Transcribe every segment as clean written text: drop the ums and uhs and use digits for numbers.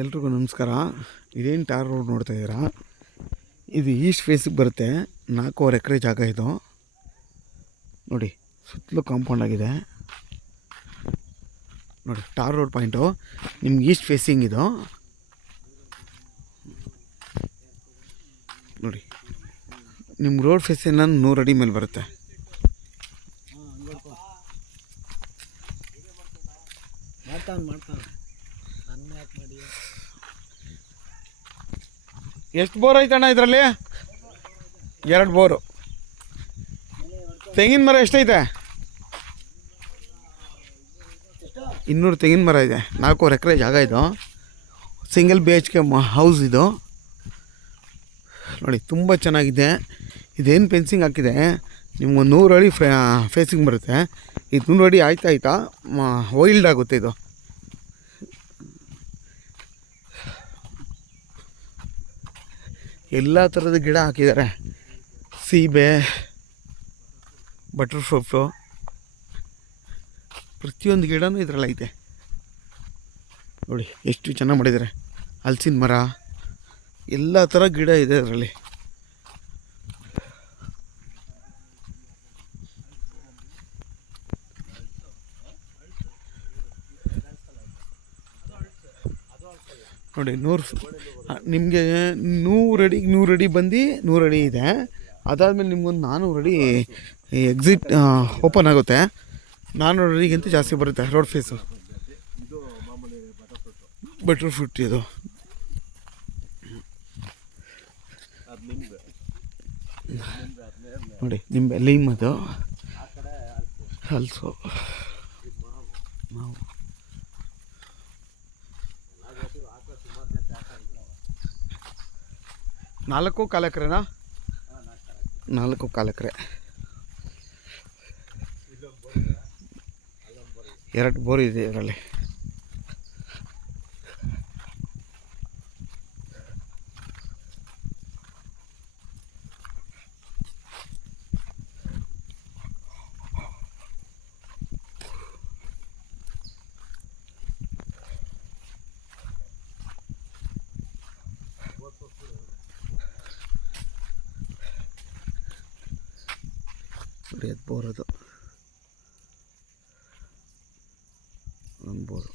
ಎಲ್ರಿಗೂ ನಮಸ್ಕಾರ. ಇದೇನು ಟಾರ್ ರೋಡ್ ನೋಡ್ತಾ ಇದ್ದೀರಾ? ಇದು ಈಸ್ಟ್ ಫೇಸಿಗೆ ಬರುತ್ತೆ. 4.5 ಎಕರೆ ಜಾಗ ಇದು ನೋಡಿ. ಸುತ್ತಲೂ ಕಾಂಪೌಂಡ್ ಆಗಿದೆ ನೋಡಿ. ಟಾರ್ ರೋಡ್ ಪಾಯಿಂಟು ನಿಮ್ಗೆ ಈಸ್ಟ್ ಫೇಸಿಂಗ್ ಇದು ನೋಡಿ. ನಿಮ್ಮ ರೋಡ್ ಫೇಸಿಂಗ್ 100 ಅಡಿ ಮೇಲೆ ಬರುತ್ತೆ. ಎಷ್ಟು ಬೋರ್ ಐತಣ್ಣ ಇದರಲ್ಲಿ? 2 ಬೋರು. ತೆಂಗಿನ ಮರ ಎಷ್ಟೈತೆ? 200 ತೆಂಗಿನ ಮರ ಇದೆ. 4.5 ಎಕರೆ ಜಾಗ ಇದು. ಸಿಂಗಲ್ BHK ಹೌಸ್ ಇದು ನೋಡಿ. ತುಂಬ ಚೆನ್ನಾಗಿದೆ. ಇದೇನು ಫೆನ್ಸಿಂಗ್ ಹಾಕಿದೆ ನಿಮ್ಗೆ 100 ಅಡಿ ಫೇಸಿಂಗ್ ಬರುತ್ತೆ. ಇದು 100 ಅಡಿ ಆಯ್ತಾ ವೈಲ್ಡ್ ಆಗುತ್ತೆ ಇದು. ಎಲ್ಲ ಥರದ ಗಿಡ ಹಾಕಿದ್ದಾರೆ. ಸೀಬೆ, ಬಟರ್ ಫ್ರೂಟು, ಪ್ರತಿಯೊಂದು ಗಿಡನೂ ಇದರಲ್ಲಿ ಐತೆ ನೋಡಿ. ಎಷ್ಟು ಚೆನ್ನಾಗಿ ಮಾಡಿದ್ದಾರೆ. ಹಲಸಿನ ಮರ, ಎಲ್ಲ ಥರ ಗಿಡ ಇದೆ ಇದರಲ್ಲಿ. ನೋಡಿ. ನಿಮಗೆ 100 ಅಡಿ ಬಂದು 100 ಅಡಿ ಇದೆ. ಅದಾದಮೇಲೆ ನಿಮ್ಗೊಂದು 400 ಅಡಿ ಎಕ್ಸಿಟ್ ಓಪನ್ ಆಗುತ್ತೆ. 400 ಅಡಿಗಿಂತ ಜಾಸ್ತಿ ಬರುತ್ತೆ ರೋಡ್ ಫೇಸು. ಬಟರ್ ಫ್ರೂಟ್ ಇದು ನೋಡಿ. ನಿಂಬೆ, ಲೈಮ್, ಅದು ಹಲ್ಸು. ನಾವು 4.25 ಎಕರೆನಾ? 4.25 ಎಕರೆ. 2 ಬೋರ್ ಇದೆ ಇದರಲ್ಲಿ. ನೋಡಿ, ಅದು ಬೋರ್. ಅದು ಒಂದು ಬೋರು.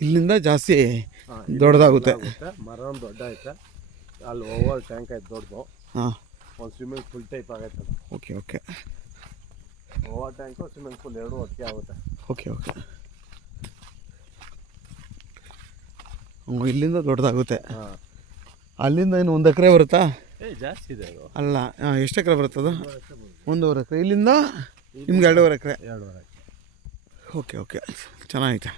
ಇಲ್ಲಿಂದ ಜಾಸ್ತಿ ದೊಡ್ಡದಾಗುತ್ತೆ. ಮರ ಒಂದು ದೊಡ್ಡ ಐತೆ. ಅಲ್ಲಿ ಓವರ್ ಟ್ಯಾಂಕ್ ಐತೆ ದೊಡ್ಡದು. ಹಾಂ, ಒಂದು ಸ್ವಿಮ್ಮಿಂಗ್ ಪೂಲ್ ಟೈಪ್ ಆಗೈತೆ. Okay okay. Over tank swimming pool 2 ಒಟ್ಟಿಗೆ ಆಗುತ್ತೆ. Okay okay. ಇಲ್ಲಿಂದ ದೊಡ್ಡದಾಗುತ್ತೆ. ಹಾಂ, ಅಲ್ಲಿಂದ ಏನು 1 ಎಕರೆ ಬರುತ್ತಾ? ಜಾಸ್ತಿ ಇದೆ ಅದು. ಅಲ್ಲ, ಎಷ್ಟು ಎಕರೆ ಬರುತ್ತದು? 1.5 ಎಕರೆ. ಇಲ್ಲಿಂದ ನಿಮ್ಗೆ 2.5 ಎಕರೆ. 2.5 ಎಕರೆ. ಓಕೆ ಓಕೆ, ಚೆನ್ನಾಗೈತೆ.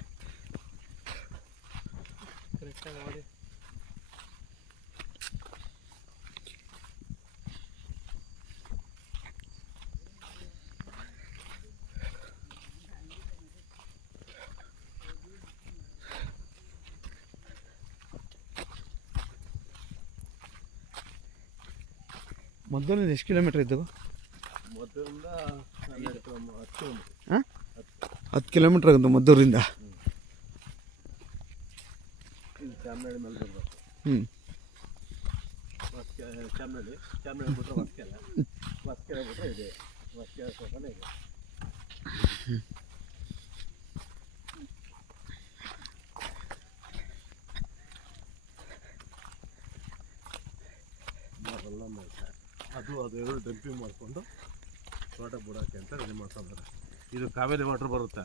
ಮೊದಲಿಂದ ಎಷ್ಟು ಕಿಲೋಮೀಟ್ರ್ ಇದ್ದವು? ಮೊದಲಿಂದ 10 ಕಿಲೋಮೀಟ್ರ್. ಹಾಂ, 10 ಕಿಲೋಮೀಟ್ರ್ ಆಗುತ್ತೆ ಮದ್ದೂರಿಂದ. ಚಾಮನಹಳ್ಳಿ ಮೇಲೆ ಬರಬೇಕು. ಚಾಮನಹಳ್ಳಿ ಬಿಟ್ಟರೆ ಹೊಸಕೆರೆ ಬಿಟ್ಟರೆ ಇದೆ. ಹೊಸಕೆರೆ ಸ್ವಲ್ಪನೇ ಇದೆ. ಅದು ಎರಡು ಡಂಪಿಂಗ್ ಮಾಡಿಕೊಂಡು ತೋಟ ಬಿಡೋಕ್ಕೆ ಅಂತ ರೆಡಿ ಮಾಡ್ಕೊಂಡಿದ್ದಾರೆ. ಇದು ಕಾವೇರಿ ವಾಟ್ರ್ ಬರುತ್ತೆ.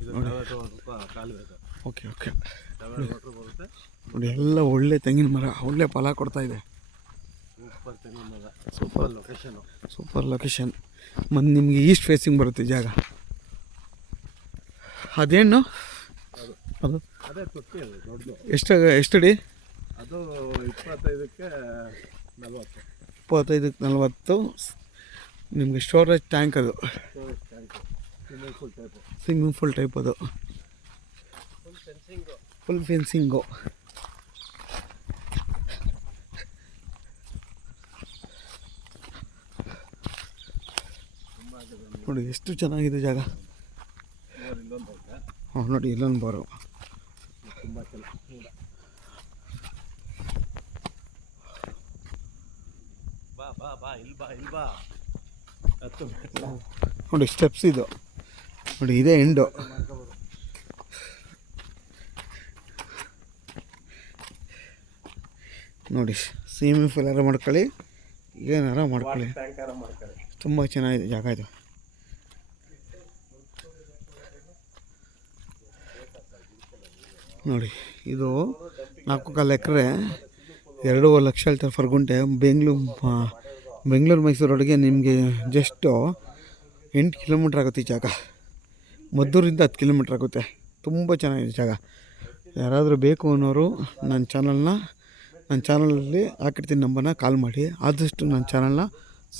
ಇದು ಟೊಮೆಟೊ ಒಂದು ಸ್ವಲ್ಪ ಕಾಲುವೆ ಇದು ಓಕೆ ಓಕೆ ಟೊಮೆಟೊ ವಾಟ್ರ್ ಬರುತ್ತೆ. ನೋಡಿ ಎಲ್ಲ ಒಳ್ಳೆ ತೆಂಗಿನ ಮರ, ಒಳ್ಳೆ ಫಲ ಕೊಡ್ತಾ ಇದೆ. ಸೂಪರ್ ತೆಂಗಿನ ಮರ, ಸೂಪರ್ ಲೊಕೇಶನು. Super location. ಮತ್ತು ನಿಮಗೆ ಈಸ್ಟ್ ಫೇಸಿಂಗ್ ಬರುತ್ತೆ ಜಾಗ. ಅದೇನು ಅದು ಅದು ಅದೇ ತೊಟ್ಟಿ ಅದು ದೊಡ್ಡದು. ಎಷ್ಟಡಿ? ಅದು 25ಕ್ಕೆ 40 25-40 ನಿಮಗೆ ಸ್ಟೋರೇಜ್ ಟ್ಯಾಂಕ್. ಅದು storage tank, swimming pool type. Swimming pool type. ಅದು ಫುಲ್ ಫೆನ್ಸಿಂಗು. Full fencing. ನೋಡಿ ಎಷ್ಟು ಚೆನ್ನಾಗಿದೆ ಜಾಗ. ಇಲ್ಲೊಂದು ಐತೆ, ಹಾಂ ನೋಡಿ ಇಲ್ಲೊಂದು ಬಾರು. ತುಂಬ ಚೆನ್ನಾಗಿ. ಬಾ ಬಾ ಬಾ ಇಲ್ಲಿ ಬಾ ಇಲ್ಲಿ ಬಾ. ಹತ್ತು ನೋಡಿ ಸ್ಟೆಪ್ಸ್ ಇದು. ನೋಡಿ ಇದೇ ಎಂಡು. ಮಾಡ್ಕೋಬೋದು. ನೋಡಿ ಸ್ವಿಮ್ಮಿಂಗ್ ಪೂಲ್ ಯಾರು ಮಾಡ್ಕೊಳ್ಳಿ, ಏನಾರ ಮಾಡ್ಕೊಳ್ಳಿ. ಟ್ಯಾಂಕರ ಮಾಡ್ತಾರೆ. ತುಂಬ ಚೆನ್ನಾಗಿದೆ ಜಾಗ ಇದು. ನೋಡಿ ಇದು 4 ಎಕರೆ 2.5 ಲಕ್ಷ ಹೇಳ್ತಾರೆ ಫರ್ ಗುಂಟೆ. ಬೆಂಗಳೂರು ಮೈಸೂರು ರೋಡ್ಗೆ ನಿಮಗೆ ಜಸ್ಟು 8 ಕಿಲೋಮೀಟ್ರ್ ಆಗುತ್ತೆ ಈ ಜಾಗ. ಮದ್ದೂರಿಂದ 10 ಕಿಲೋಮೀಟ್ರ್ ಆಗುತ್ತೆ. ತುಂಬ ಚೆನ್ನಾಗಿದೆ ಜಾಗ. ಯಾರಾದರೂ ಬೇಕು ಅನ್ನೋರು ನನ್ನ ಚಾನಲಲ್ಲಿ ಹಾಕಿರ್ತೀನಿ ನಂಬರ್ನ, ಕಾಲ್ ಮಾಡಿ. ಆದಷ್ಟು ನನ್ನ ಚಾನಲ್ನ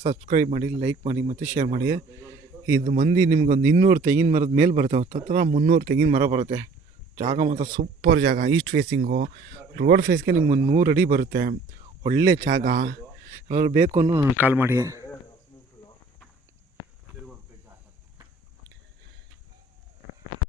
ಸಬ್ಸ್ಕ್ರೈಬ್ ಮಾಡಿ, ಲೈಕ್ ಮಾಡಿ ಮತ್ತು ಶೇರ್ ಮಾಡಿ. ಇದು ಮಂದಿ ನಿಮ್ಗೊಂದು 200 ತೆಂಗಿನ ಮರದ ಮೇಲೆ ಬರುತ್ತೆ, ಹತ್ತಿರ 300 ತೆಂಗಿನ ಮರ ಬರುತ್ತೆ. ಜಾಗ ಮಾತ್ರ ಸೂಪರ್ ಜಾಗ. ಈಸ್ಟ್ ಫೇಸಿಂಗು, ರೋಡ್ ಫೇಸ್ಗೆ ನಿಮ್ಗೆ ಒಂದು 100 ಅಡಿ ಬರುತ್ತೆ. ಒಳ್ಳೆ ಜಾಗ. ಯಾರಾದ್ರು ಬೇಕು ಅನ್ನೋ ಕಾಲ್ ಮಾಡಿ.